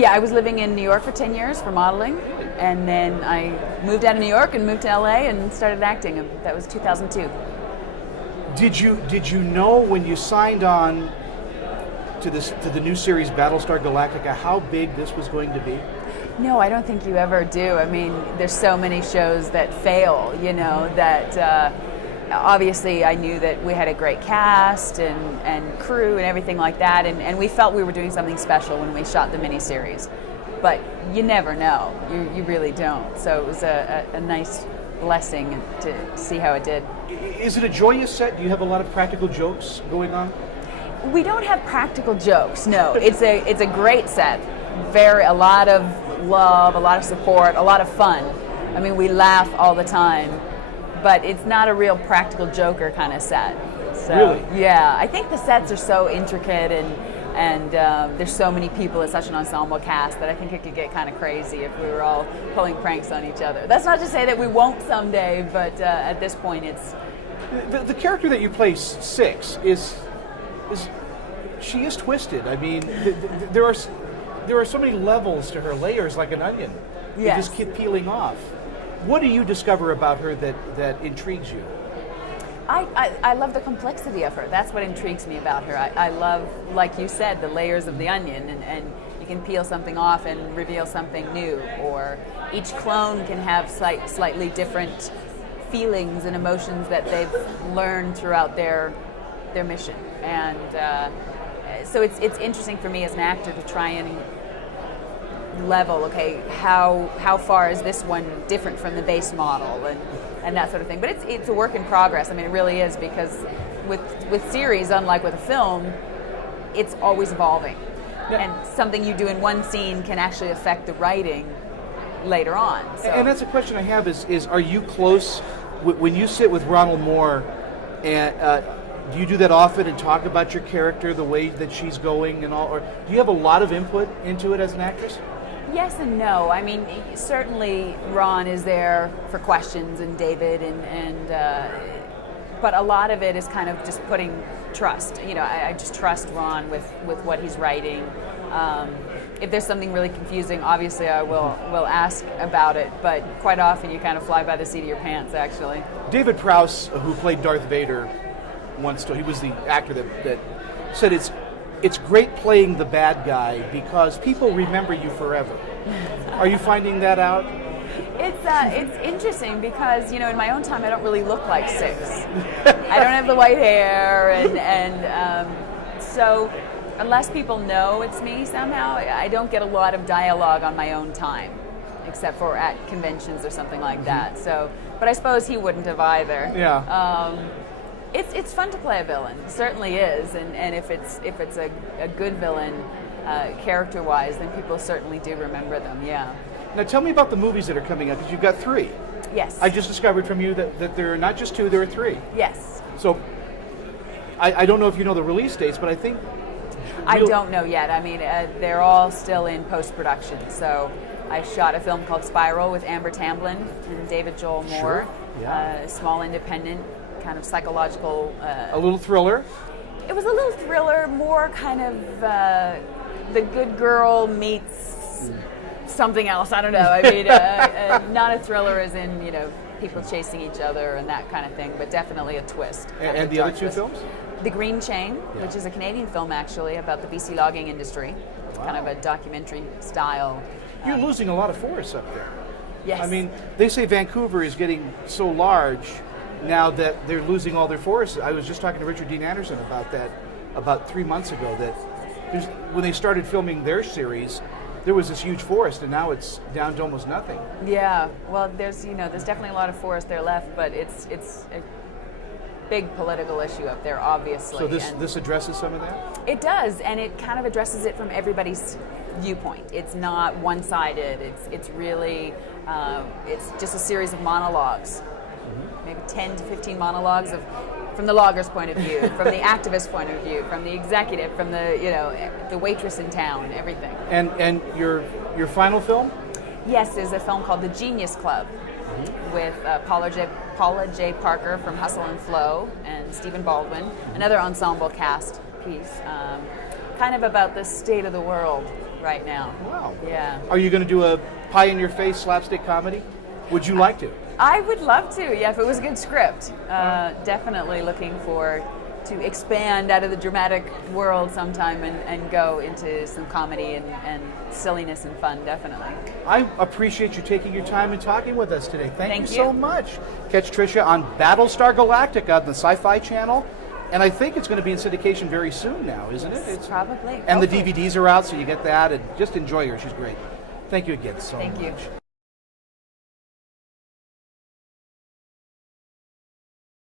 Yeah, I was living in New York for 10 years for modeling, and then I moved out of New York and moved to LA and started acting. That was 2002. Did you know when you signed on to the new series Battlestar Galactica how big this was going to be? No, I don't think you ever do. I mean, there's so many shows that fail, that obviously I knew that we had a great cast and crew and everything like that, and we felt we were doing something special when we shot the miniseries. But you never know. You really don't. So it was a nice blessing to see how it did. Is it a joyous set? Do you have a lot of practical jokes going on? We don't have practical jokes, no. It's a great set. A lot of love, a lot of support, a lot of fun. I mean, we laugh all the time, but it's not a real practical joker kind of set. So, really? Yeah, I think the sets are so intricate and there's so many people. It's such an ensemble cast that I think it could get kind of crazy if we were all pulling pranks on each other. That's not to say that we won't someday, but at this point it's... The character that you play, Six, she is twisted. I mean, there are so many levels to her, layers like an onion. Yes. They just keep peeling off. What do you discover about her that intrigues you? I love the complexity of her. That's what intrigues me about her. I love, like you said, the layers of the onion, and you can peel something off and reveal something new, or each clone can have slightly different feelings and emotions that they've learned throughout their mission. And so it's interesting for me as an actor to try and level, okay, how far is this one different from the base model and that sort of thing. But it's a work in progress. I mean, it really is, because with series, unlike with a film, it's always evolving. Yeah. And something you do in one scene can actually affect the writing later on. So. And that's a question I have is are you close, when you sit with Ronald Moore, and do you do that often and talk about your character, the way that she's going and all, or do you have a lot of input into it as an actress? Yes and no. I mean, certainly Ron is there for questions, and David, but a lot of it is kind of just putting trust. I just trust Ron with what he's writing. If there's something really confusing, obviously I will ask about it, but quite often you kind of fly by the seat of your pants, actually. David Prowse, who played Darth Vader, he was the actor that said it's great playing the bad guy because people remember you forever. Are you finding that out? It's interesting because, in my own time I don't really look like Six. I don't have the white hair, and so unless people know it's me somehow, I don't get a lot of dialogue on my own time, except for at conventions or something like that. So, but I suppose he wouldn't have either. Yeah. It's fun to play a villain. It certainly is, and if it's a good villain, character-wise, then people certainly do remember them. Yeah. Now tell me about the movies that are coming out, because you've got 3. Yes. I just discovered from you that there are not just 2, there are 3. Yes. So I don't know if you know the release dates, but I think... I don't know yet. I mean, they're all still in post-production. So I shot a film called Spiral with Amber Tamblyn and David Joel Moore. Sure. Yeah. Small independent, kind of psychological... a little thriller? It was a little thriller, more kind of the good girl meets something else. I don't know. I mean, not a thriller as in, people chasing each other and that kind of thing, but definitely a twist. And the other 2 films? The Green Chain, which is a Canadian film actually about the BC logging industry. It's kind of a documentary style. You're losing a lot of forests up there. Yes. I mean, they say Vancouver is getting so large now that they're losing all their forests. I was just talking to Richard Dean Anderson about that about 3 months ago, that when they started filming their series, there was this huge forest, and now it's down to almost nothing. Yeah, well, there's definitely a lot of forest there left, but it's a big political issue up there, obviously. So this addresses some of that? It does, and it kind of addresses it from everybody's viewpoint. It's not one-sided. It's really it's just a series of monologues, maybe 10 to 15 monologues from the logger's point of view, from the activist point of view, from the executive, from the waitress in town, everything. And your final film? Yes, there's a film called The Genius Club with Paula J. Parker from Hustle and Flow and Stephen Baldwin, another ensemble cast piece, kind of about the state of the world right now. Wow. Yeah. Are you going to do a pie-in-your-face slapstick comedy? Would you like to? I would love to, yeah, if it was a good script. Definitely looking to expand out of the dramatic world sometime and go into some comedy and silliness and fun, definitely. I appreciate you taking your time and talking with us today. Thank you you so much. Catch Tricia on Battlestar Galactica on the Sci-Fi Channel. And I think it's going to be in syndication very soon now, isn't it? It's probably. And hopefully. the DVDs are out, so you get that. And just enjoy her. She's great. Thank you again so much. Thank you.